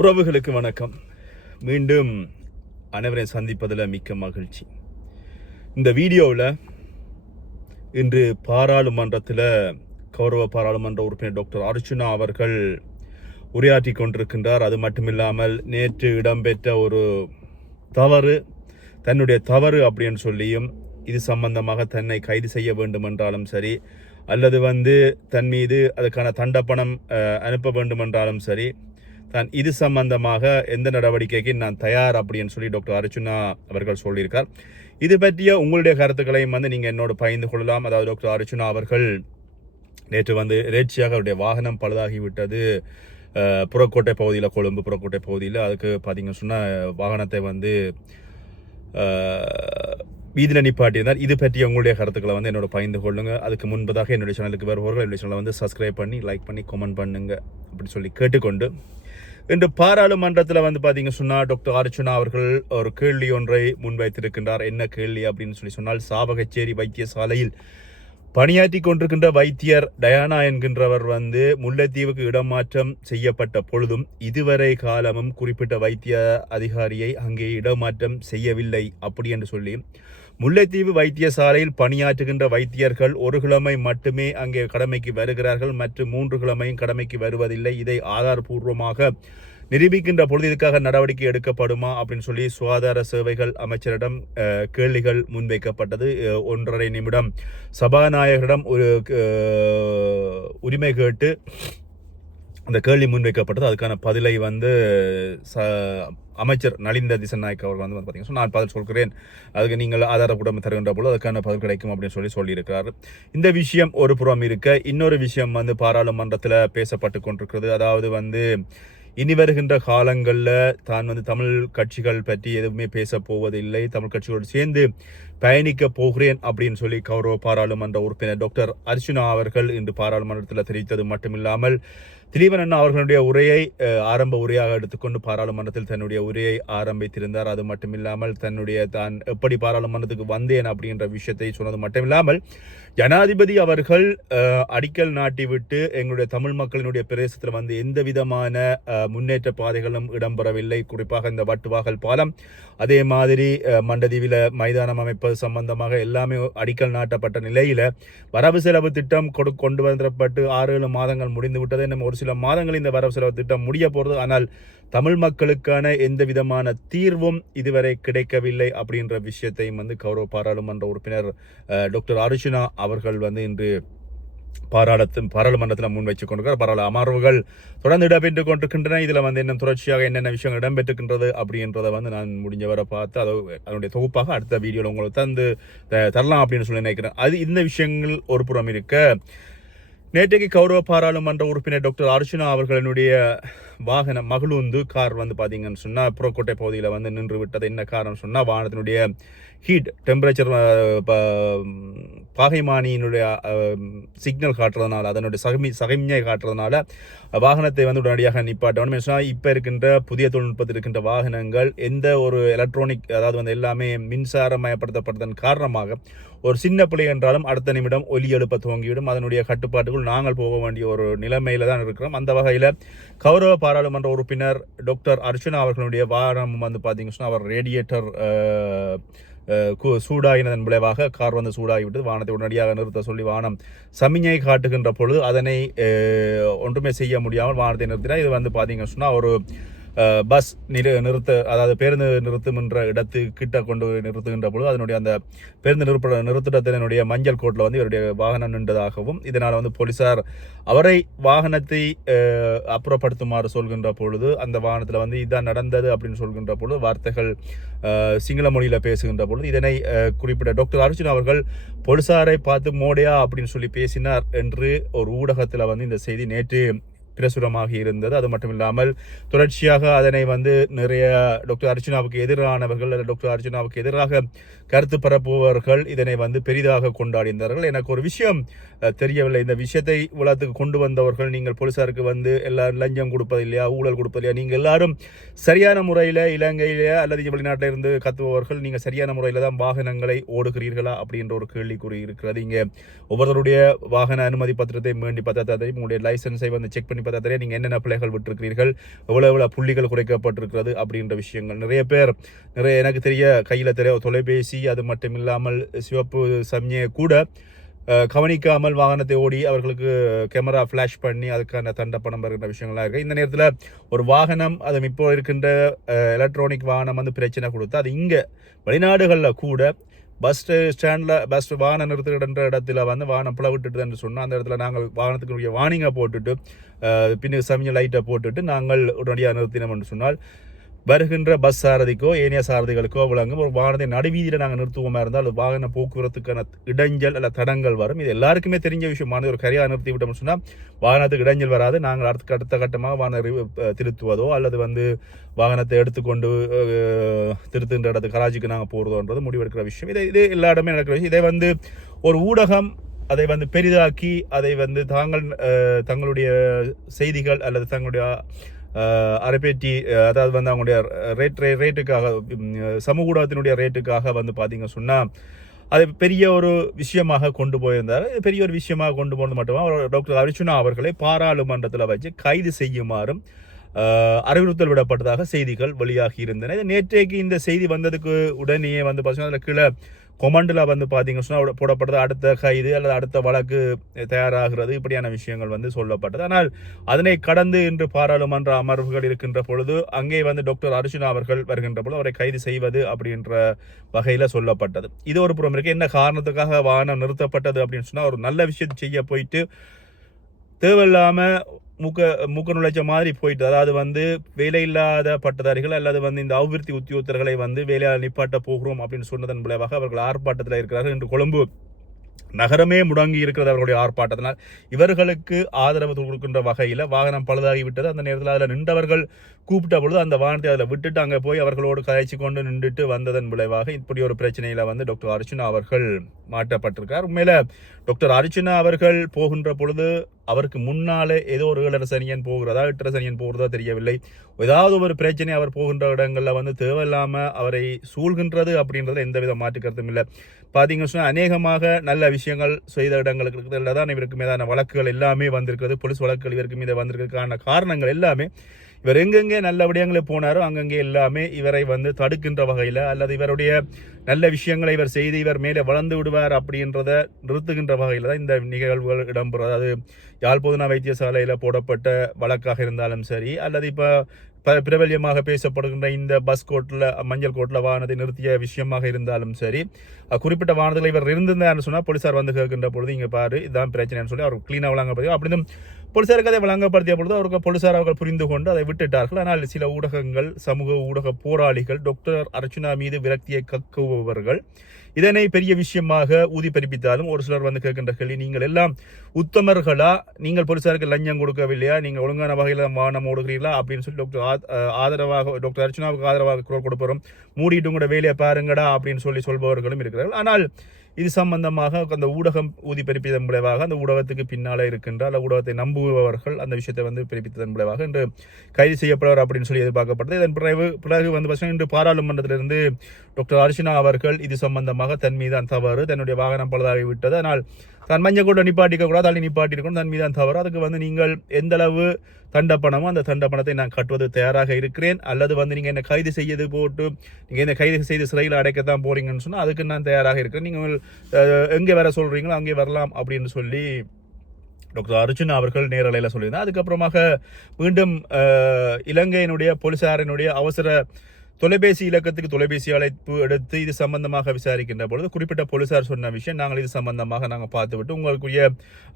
உறவுகளுக்கு வணக்கம். மீண்டும் அனைவரையும் சந்திப்பதில் மிக்க மகிழ்ச்சி. இந்த வீடியோவில் இன்று பாராளுமன்றத்தில் கௌரவ பாராளுமன்ற உறுப்பினர் டாக்டர் அர்ஜுனா அவர்கள் உரையாற்றி கொண்டிருக்கின்றார். அது மட்டுமில்லாமல் நேற்று இடம்பெற்ற ஒரு தவறு தன்னுடைய தவறு அப்படின்னு சொல்லியும் இது சம்பந்தமாக தன்னை கைது செய்ய வேண்டும் என்றாலும் சரி அல்லது வந்து தன் மீது அதுக்கான தண்டப்பணம் அனுப்ப வேண்டும் என்றாலும் சரி தான் இது சம்பந்தமாக எந்த நடவடிக்கைக்கு நான் தயார் அப்படின்னு சொல்லி டாக்டர் அர்ச்சுனா அவர்கள் சொல்லியிருக்கார். இது பற்றிய உங்களுடைய கருத்துக்களையும் வந்து நீங்கள் என்னோடு பகிர்ந்து கொள்ளலாம். அதாவது டாக்டர் அர்ச்சுனா அவர்கள் நேற்று வந்து எதேர்ச்சியாக அவருடைய வாகனம் பழுதாகிவிட்டது புறக்கோட்டை பகுதியில் கொழும்பு புறக்கோட்டை பகுதியில். அதுக்கு பார்த்தீங்கன்னு சொன்னால் வாகனத்தை வந்து அஹ், வீதியில் நிப்பாட்டியிருந்தார். இது பற்றி உங்களுடைய கருத்துக்களை வந்து என்னோட பகிர்ந்து கொள்ளுங்க. அதுக்கு முன்பதாக என்னுடைய சேனலுக்கு வருபவர்கள் என்னுடைய சேனலை வந்து சப்ஸ்கிரைப் பண்ணி லைக் பண்ணி கமெண்ட் பண்ணுங்கள் அப்படின்னு சொல்லி கேட்டுக்கொண்டு இன்று பாராளுமன்றத்தில் வந்து பார்த்தீங்க சொன்னால் டாக்டர் அர்ச்சுனா அவர்கள் ஒரு கேள்வி ஒன்றை முன்வைத்திருக்கின்றார். என்ன கேள்வி அப்படின்னு சொல்லி சொன்னால் சாவகச்சேரி வைத்தியசாலையில் பணியாற்றி கொண்டிருக்கின்ற வைத்தியர் டயானா என்கின்றவர் வந்து முல்லைத்தீவுக்கு இடமாற்றம் செய்யப்பட்ட பொழுதும் இதுவரை காலமும் குறிப்பிட்ட வைத்திய அதிகாரியை அங்கே இடமாற்றம் செய்யவில்லை அப்படி என்று சொல்லி முல்லைத்தீவு வைத்தியசாலையில் பணியாற்றுகின்ற வைத்தியர்கள் ஒரு கிழமை மட்டுமே அங்கே கடமைக்கு வருகிறார்கள். மற்றும் மூன்று கிழமையும் கடமைக்கு வருவதில்லை. இதை ஆதாரபூர்வமாக நிரூபிக்கின்ற பொழுது இதுக்காக நடவடிக்கை எடுக்கப்படுமா அப்படின்னு சொல்லி சுகாதார சேவைகள் அமைச்சரிடம் கேள்விகள் முன்வைக்கப்பட்டது. ஒன்றரை நிமிடம். சபாநாயகரிடம் ஒரு உரிமை கேட்டு அந்த கேள்வி முன்வைக்கப்பட்டது. அதுக்கான பதிலை வந்து ச அமைச்சர் நலிந்த திசநாயக் அவர்கள் வந்து பார்த்தீங்கன்னா நான் பதில் சொல்கிறேன். அதுக்கு நீங்கள் ஆதாரப்பூர்வம் தருகின்ற பொழுது அதுக்கான பதில் கிடைக்கும் அப்படின்னு சொல்லி சொல்லியிருக்கிறார். இந்த விஷயம் ஒரு புறம் இருக்க இன்னொரு விஷயம் வந்து பாராளுமன்றத்தில் பேசப்பட்டு கொண்டிருக்கிறது. அதாவது வந்து இனி வருகின்ற காலங்களில் தான் வந்து தமிழ் கட்சிகள் பற்றி எதுவுமே பேச போவதில்லை. தமிழ் கட்சிகளோடு சேர்ந்து பயணிக்க போகிறேன் அப்படின்னு சொல்லி கௌரவ பாராளுமன்ற உறுப்பினர் டாக்டர் அர்ச்சுனா அவர்கள் இன்று பாராளுமன்றத்தில் தெரிவித்தது மட்டுமில்லாமல் திலீபன் அண்ணா அவர்களுடைய உரையை ஆரம்ப உரையாக எடுத்துக்கொண்டு பாராளுமன்றத்தில் தன்னுடைய உரையை ஆரம்பித்திருந்தார். அது மட்டுமில்லாமல் தன்னுடைய தான் எப்படி பாராளுமன்றத்துக்கு வந்தேன் அப்படின்ற விஷயத்தை சொன்னது மட்டுமில்லாமல் ஜனாதிபதி அவர்கள் அடிக்கல் நாட்டிவிட்டு எங்களுடைய தமிழ் மக்களினுடைய பிரதேசத்தில் வந்து எந்த விதமான முன்னேற்ற பாதைகளும் இடம்பெறவில்லை. குறிப்பாக இந்த வட்டுவாகல் பாலம் அதே மாதிரி மண்டதீவில மைதானம் அமைப்பது சம்பந்தமாக எல்லாமே அடிக்கல் நாட்டப்பட்ட நிலையில் வரவு செலவு திட்டம் கொடு கொண்டு வந்தப்பட்டு ஆறு ஏழு மாதங்கள் முடிந்து விட்டதை இன்னும் ஒரு சில மாதங்கள் இந்த வரவு செலவு திட்டம் முடிய போகிறது ஆனால் தமிழ் மக்களுக்கான எந்த விதமான தீர்வும் இதுவரை கிடைக்கவில்லை அப்படின்ற விஷயத்தையும் வந்து கௌரவ பாராளுமன்ற உறுப்பினர் டாக்டர் அர்ஜுனா அவர்கள் வந்து இன்று பாராளத்தின் பாராளுமன்றத்தில் முன் வச்சு கொண்டிருக்கிறார். பாராள அமர்வுகள் தொடர்ந்து இடம்பெற்று கொண்டிருக்கின்றன. இதில் வந்து இன்னும் தொடர்ச்சியாக என்னென்ன விஷயங்கள் இடம்பெற்றிருக்கின்றது அப்படின்றத வந்து நான் முடிஞ்ச வரை பார்த்து அதை அதனுடைய தொகுப்பாக அடுத்த வீடியோவில் உங்களுக்கு தந்து த- தரலாம் அப்படின்னு சொல்லி நினைக்கிறேன். அது இந்த விஷயங்கள் ஒரு புறம் இருக்க நேற்றைக்கு கௌரவ பாராளுமன்ற உறுப்பினர் டாக்டர் அர்ஜுனா அவர்களுடைய வாகனம் மகளுந்து கார் வந்து பார்த்தீங்கன்னு சொன்னால் புறக்கோட்டை பகுதியில் வந்து நின்று விட்டது. என்ன காரணம் சொன்னால் வாகனத்தினுடைய ஹீட் டெம்பரேச்சர் பாகைமானியினுடைய சிக்னல் காட்டுறதுனால அதனுடைய சகமி சகமியை காட்டுறதுனால வாகனத்தை வந்து உடனடியாக நிப்பாட்டணும் சொன்னால் இப்போ இருக்கின்ற புதிய தொழில்நுட்பத்தில் இருக்கின்ற வாகனங்கள் எந்த ஒரு எலக்ட்ரானிக் அதாவது வந்து எல்லாமே மின்சாரமயப்படுத்தப்பட்டதன் காரணமாக ஒரு சின்ன பிள்ளை என்றாலும் அடுத்த நிமிடம் ஒலி எழுப்ப துவங்கிவிடும். அதனுடைய கட்டுப்பாட்டுக்குள் நாங்கள் போக வேண்டிய ஒரு நிலைமையில் தான் இருக்கிறோம். அந்த வகையில் கௌரவ பாராளுமன்ற உறுப்பினர் டாக்டர் அர்ச்சனா அவர்களுடைய வாகனம் வந்து பார்த்தீங்கன்னா சொன்னா அவர் ரேடியேட்டர் சூடாகினதன் விளைவாக கார் வந்து சூடாகிவிட்டு வாகனத்தை உடனடியாக நிறுத்த சொல்லி வாகனம் சமிஞை காட்டுகின்ற பொழுது அதனை ஒன்றுமே செய்ய முடியாமல் வாகனத்தை நிறுத்தினார். இது வந்து பார்த்தீங்கன்னு சொன்னால் ஒரு பஸ் நிறு நிறுத்த அதாவது பேருந்து நிறுத்துகின்ற என்ற இடத்து கிட்ட கொண்டு நிறுத்துகின்ற பொழுது அதனுடைய அந்த பேருந்து நிறுத்த நிறுத்திடத்தினுடைய மஞ்சள் கோட்டில் வந்து இவருடைய வாகனம் நின்றதாகவும் இதனால் வந்து போலீசார் அவரை வாகனத்தை அப்புறப்படுத்துமாறு சொல்கின்ற பொழுது அந்த வாகனத்தில் வந்து இதுதான் நடந்தது அப்படின்னு சொல்கின்ற பொழுது வார்த்தைகள் சிங்கள மொழியில் பேசுகின்ற பொழுது இதனை குறிப்பிட்ட டாக்டர் அர்ஜுன் அவர்கள் போலீசாரை பார்த்து மோடியா அப்படின்னு சொல்லி பேசினார் என்று ஒரு ஊடகத்தில் வந்து இந்த செய்தி நேற்று பிரசுரமாக இருந்தது. அது மட்டும் இல்லாமல் தொடர்ச்சியாக அதனை வந்து நிறைய டாக்டர் அர்ஜுனாவுக்கு எதிரானவர்கள் அல்லது டாக்டர் அர்ஜுனாவுக்கு எதிராக கருத்து பரப்புபவர்கள் இதனை வந்து பெரிதாக கொண்டாடினார்கள். எனக்கு ஒரு விஷயம் தெரியவில்லை. இந்த விஷயத்தை உலகத்துக்கு கொண்டு வந்தவர்கள் நீங்கள் போலீசாருக்கு வந்து எல்லாரும் லஞ்சம் கொடுப்பது இல்லையா ஊழல் கொடுப்பது இல்லையா நீங்கள் எல்லாரும் சரியான முறையில் இலங்கையில அல்லது வெளிநாட்டில் இருந்து கத்துபவர்கள் நீங்கள் சரியான முறையில் தான் வாகனங்களை ஓடுகிறீர்களா அப்படின்ற ஒரு கேள்விக்குறி இருக்கிறது. இங்கே ஒவ்வொருத்தருடைய வாகன அனுமதி பத்திரத்தை மீண்டி பத்திரத்தை உங்களுடைய லைசன்ஸை வந்து செக் பண்ணி பண்ணி நீங்கள் என்னென்ன பிள்ளைகள் விட்டுருக்கிறீர்கள்? எவ்வளோ எவ்வளோ புள்ளிகள் குறைக்கப்பட்டிருக்கிறது அப்படின்ற விஷயங்கள். நிறைய பேர் நிறைய எனக்கு தெரிய கையில் தெரிய தொலைபேசி அது மட்டும் இல்லாமல் சிவப்பு சமய கூட கவனிக்காமல் வாகனத்தை ஓடி அவர்களுக்கு கேமரா ஃப்ளாஷ் பண்ணி அதுக்கான தண்டப்பணம் வருகின்ற விஷயங்கள்லாம் இருக்குது இந்த நேரத்தில் ஒரு வாகனம் அது இப்போ இருக்கின்ற எலக்ட்ரானிக் வாகனம் வந்து பிரச்சனை கொடுத்து அது இங்கே வெளிநாடுகளில் கூட பஸ் ஸ்டாண்டில் பஸ் வாகனம் நிறுத்துகின்ற இடத்துல வந்து வாகனம் பிளவிட்டுட்டு என்று சொன்னால் அந்த இடத்துல நாங்கள் வாகனத்துக்குரிய வார்னிங்கை போட்டுட்டு பின்னுக்கு சமய லைட்டை போட்டுட்டு நாங்கள் உடனடியாக நிறுத்தினோம் என்று சொன்னால் வருகின்ற பஸ் சாரதிக்கோ ஏனைய சாரதிகளுக்கோ விளங்கும் ஒரு வாகனத்தை நடுவீதியில் நாங்கள் நிறுத்துவோமா இருந்தால் அது வாகன போக்குவரத்துக்கான இடைஞ்சல் அல்ல தடங்கள் வரும். இது எல்லாருக்குமே தெரிஞ்ச விஷயமானது ஒரு கரையாக நிறுத்தி விட்டோம்னு சொன்னால் வாகனத்துக்கு இடைஞ்சல் வராது. நாங்கள் அடுத்த அடுத்த கட்டமாக வாகன திருத்துவதோ அல்லது வந்து வாகனத்தை எடுத்துக்கொண்டு திருத்துகின்ற திருத்துன்ற இடத்துக்கு கராஜிக்கு நாங்கள் போகிறதோன்றது முடிவெடுக்கிற விஷயம். இதை இது எல்லா இடமே நடக்கிற விஷயம். இதை வந்து ஒரு ஊடகம் அதை வந்து பெரிதாக்கி அதை வந்து தாங்கள் தங்களுடைய செய்திகள் அல்லது தங்களுடைய அரைப்பேட்டி அதாவது வந்து அவங்களுடைய ரேட் ரே ரேட்டுக்காக சமூக ஊடகத்தினுடைய ரேட்டுக்காக வந்து பார்த்தீங்க சொன்னால் அது பெரிய ஒரு விஷயமாக கொண்டு போயிருந்தார். பெரிய ஒரு விஷயமாக கொண்டு போனது மட்டுமா அவர் டாக்டர் அர்ஜுனா அவர்களை பாராளுமன்றத்தில் வச்சு கைது செய்யுமாறும் அறிவுறுத்தல் விடப்பட்டதாக செய்திகள் வெளியாகி இருந்தன. நேற்றைக்கு இந்த செய்தி வந்ததுக்கு உடனே வந்து பார்த்தீங்கன்னா அதில் கீழே கொமண்டில் வந்து பார்த்தீங்க சொன்னால் போடப்பட்டது அடுத்த கைது அல்லது அடுத்த வழக்கு தயாராகிறது. இப்படியான விஷயங்கள் வந்து சொல்லப்பட்டது. ஆனால் அதனை கடந்து இன்று பாராளுமன்ற அமர்வுகள் இருக்கின்ற பொழுது அங்கே வந்து டாக்டர் அர்ஜுனா அவர்கள் வருகின்ற பொழுது அவரை கைது செய்வது அப்படின்ற வகையில் சொல்லப்பட்டது. இது ஒரு புறம் இருக்குது என்ன காரணத்துக்காக வாகனம் நிறுத்தப்பட்டது அப்படின்னு சொன்னால் ஒரு நல்ல விஷயத்தை செய்ய போயிட்டு தேவையில்லாமல் மூக்க மூக்க நுழைச்ச மாதிரி போயிட்டு அதாவது வந்து வேலையில்லாத பட்டதாரிகள் அல்லது வந்து இந்த அபிவிருத்தி உத்தியோகத்தர்களை வந்து வேலையால் நிப்பாட்ட போகிறோம் அப்படின்னு சொன்னதன் விளைவாக அவர்கள் ஆர்ப்பாட்டத்தில் இருக்கிறார்கள். என்று கொழும்பு நகரமே முடங்கி இருக்கிறது அவர்களுடைய ஆர்ப்பாட்டத்தினால். இவர்களுக்கு ஆதரவு கொடுக்கின்ற வகையில் வாகனம் பழுதாகி விட்டது அந்த நேரத்தில் அதில் நின்றவர்கள் கூப்பிட்ட பொழுது அந்த வாகனத்தை அதில் விட்டுட்டு அங்கே போய் அவர்களோடு கதைச்சு கொண்டு நின்றுட்டு வந்ததன் விளைவாக இப்படி ஒரு பிரச்சனையில் வந்து டாக்டர் அர்ச்சுனா அவர்கள் மாற்றப்பட்டிருக்கார் உண்மையில டாக்டர் அர்ச்சுனா அவர்கள் போகின்ற பொழுது அவருக்கு முன்னாலே ஏதோ ஒரு ஏழரை சனியன் போகிறதா எட்டரை சனியன் போகிறதா தெரியவில்லை. ஏதாவது ஒரு பிரச்சனை அவர் போகின்ற இடங்களில் வந்து தேவையில்லாமல் அவரை சூழ்கின்றது அப்படின்றதுல எந்தவித மாற்று கருத்தும் இல்லை. பார்த்தீங்கன்னு சொன்னால் அநேகமாக நல்ல விஷயங்கள் செய்த இடங்களுக்கு இருக்கிறதுல தான் இவருக்கு மீதான வழக்குகள் எல்லாமே வந்திருக்கிறது. போலீஸ் வழக்குகள் இவருக்கு மீது வந்திருக்கிறதுக்கான காரணங்கள் எல்லாமே இவர் எங்கெங்கே நல்ல விடயங்களை போனாரோ அங்கங்கே எல்லாமே இவரை வந்து தடுக்கின்ற வகையில் அல்லது இவருடைய நல்ல விஷயங்களை இவர் செய்து இவர் மேலே வளர்ந்து விடுவார் அப்படின்றத நிறுத்துகின்ற வகையில் தான் இந்த நிகழ்வுகள் இடம்பெறும். அதாவது யாழ்ப்போதனா வைத்தியசாலையில் போடப்பட்ட வழக்காக இருந்தாலும் சரி அல்லது இப்போ பிரபல்யமாக பேசப்படுகின்ற இந்த பஸ் கோட்டில் மஞ்சள் கோட்டில் வாகனத்தை நிறுத்திய விஷயமாக இருந்தாலும் சரி குறிப்பிட்ட வாகனத்தில் இவர் இருந்திருந்தார்னு சொன்னால் போலீசார் வந்து கேட்கின்ற பொழுது இங்கே பாரு இதுதான் பிரச்சனைன்னு சொல்லி அவர் க்ளீனாக வழங்கப்படுது அப்படின்னும் போலீசாருக்கு அதை வழங்கப்படுத்திய பொழுது அவருக்கு போலீசார் அவர்கள் புரிந்து கொண்டு அதை விட்டுட்டார்கள். ஆனால் சில ஊடகங்கள் சமூக ஊடக போராளிகள் டாக்டர் அர்ச்சனா மீது விரக்தியை கக்குபவர்கள் இதனை பெரிய விஷயமாக ஊதி பறிப்பித்தாலும் ஒரு சிலர் வந்து கேட்கின்ற கேள்வி நீங்கள் எல்லாம் உத்தமர்களா? நீங்கள் போலீசாருக்கு லஞ்சம் கொடுக்கவில்லையா? நீங்கள் ஒழுங்கான வகையில் வாகனம் ஓடுகிறீர்களா? அப்படின்னு சொல்லி டாக்டர் ஆதரவாக டாக்டர் அர்ச்சனாவுக்கு ஆதரவாக குரல் கொடுப்பவரும் மூடிட்டு உங்களோட வேலையை பாருங்கடா அப்படின்னு சொல்லி சொல்பவர்களும் இருக்கிறார்கள். ஆனால் இது சம்பந்தமாக அந்த ஊடகம் ஊதி பிறப்பித்ததன் விளைவாக அந்த ஊடகத்துக்கு பின்னாலே இருக்கின்ற அல்ல ஊடகத்தை நம்புபவர்கள் அந்த விஷயத்தை வந்து பிறப்பித்ததன் விளைவாக இன்று கைது செய்யப்படுவார் அப்படின்னு சொல்லி எதிர்பார்க்கப்பட்டது இதன் பிறகு பிறகு வந்து பார்த்தீங்கன்னா இன்று பாராளுமன்றத்திலிருந்து டாக்டர் அர்ச்சனா அவர்கள் இது சம்பந்தமாக தன் மீதான் தவறு தன்னுடைய வாகனம் பழுதாகி விட்டது ஆனால் தன் மஞ்சள் கூட நிப்பாட்டிக்க கூடாது தள்ளி நிப்பாட்டிருக்கணும். தன் மீதான் தவறு. அதுக்கு வந்து நீங்கள் எந்த அளவு தண்டப்பணமோ அந்த தண்டப்பணத்தை நான் கட்டுவது தயாராக இருக்கிறேன். அல்லது வந்து நீங்கள் என்ன கைது செய்யது போட்டு நீங்கள் என்ன கைது செய்து சிறையில் அடைக்கத்தான் போகிறீங்கன்னு சொன்னால் அதுக்கு நான் தயாராக இருக்கிறேன். நீங்கள் எங்கே வர சொல்கிறீங்களோ அங்கே வரலாம் அப்படின்னு சொல்லி டாக்டர் அர்ஜுன் அவர்கள் நேரலையில் சொல்லியிருந்தார். அதுக்கப்புறமாக மீண்டும் இலங்கையினுடைய போலீசாரினுடைய அவசர தொலைபேசி இலக்கத்துக்கு தொலைபேசி அழைப்பு எடுத்து இது சம்பந்தமாக விசாரிக்கின்ற பொழுது குறிப்பிட்ட போலீசார் சொன்ன விஷயம் நாங்கள் இது சம்பந்தமாக நாங்கள் பார்த்துவிட்டு உங்களுக்குரிய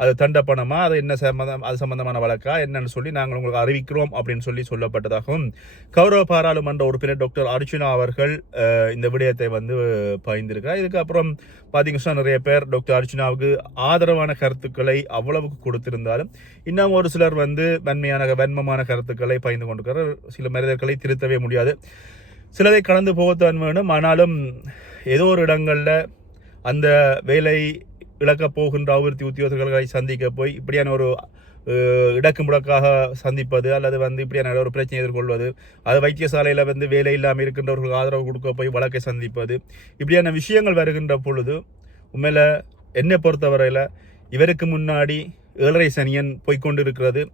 அது தண்டப்பணமா அது என்ன சம்பந்தம் அது சம்பந்தமான வழக்கா என்னன்னு சொல்லி நாங்கள் உங்களுக்கு அறிவிக்கிறோம் அப்படின்னு சொல்லி சொல்லப்பட்டதாகவும் கௌரவ பாராளுமன்ற உறுப்பினர் டாக்டர் அர்ஜுனா அவர்கள் இந்த விடயத்தை வந்து பகிர்ந்திருக்கிறார். இதுக்கப்புறம் பார்த்தீங்கன்னா நிறைய பேர் டாக்டர் அர்ஜுனாவுக்கு ஆதரவான கருத்துக்களை அவ்வளவுக்கு கொடுத்திருந்தாலும் இன்னும் ஒரு சிலர் வந்து வன்மையான வன்மமான கருத்துக்களை பகிர்ந்து கொண்டிருக்கிறார். சில மனிதர்களை திருத்தவே முடியாது. சிலதை கடந்து போகத்தான் வேணும் ஆனாலும் ஏதோ ஒரு இடங்களில் அந்த வேலை இழக்கப் போகின்ற அபிவிருத்தி உத்தியோகர்களை சந்திக்க போய் இப்படியான ஒரு இடக்கு முடக்காக சந்திப்பது அல்லது வந்து இப்படியான ஒரு பிரச்சனை எதிர்கொள்வது அது வைத்தியசாலையில் வந்து வேலை இல்லாமல் இருக்கின்றவர்களுக்கு ஆதரவு கொடுக்க போய் வழக்கை சந்திப்பது இப்படியான விஷயங்கள் வருகின்ற பொழுது உண்மையில் என்னை பொறுத்தவரையில் இவருக்கு முன்னாடி ஏழரை சனியன் போய்க்கொண்டு இருக்கிறது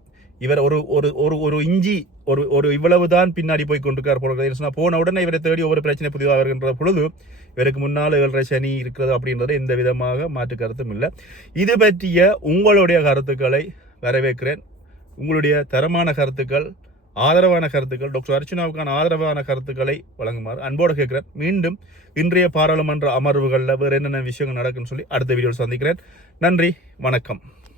இவர் ஒரு ஒரு ஒரு ஒரு இஞ்சி ஒரு ஒரு இவ்வளவு தான் பின்னாடி போய் கொண்டிருக்கார் போல சொன்னால் போன உடனே இவரை தேடி ஒவ்வொரு பிரச்சனை புதிதாக வருகின்ற பொழுது இவருக்கு முன்னால் ஏழரை சனி இருக்கிறது அப்படின்றது எந்த விதமாக மாற்று கருத்தும் இல்லை. இது பற்றிய உங்களுடைய கருத்துக்களை வரவேற்கிறேன். உங்களுடைய தரமான கருத்துக்கள் ஆதரவான கருத்துக்கள் டாக்டர் அர்ச்சனாவுக்கான ஆதரவான கருத்துக்களை வழங்குமாறு அன்போடு கேட்கிறேன். மீண்டும் இன்றைய பாராளுமன்ற அமர்வுகளில் வேறு என்னென்ன விஷயங்கள் நடக்குன்னு சொல்லி அடுத்த வீடியோவில் சந்திக்கிறேன். நன்றி வணக்கம்.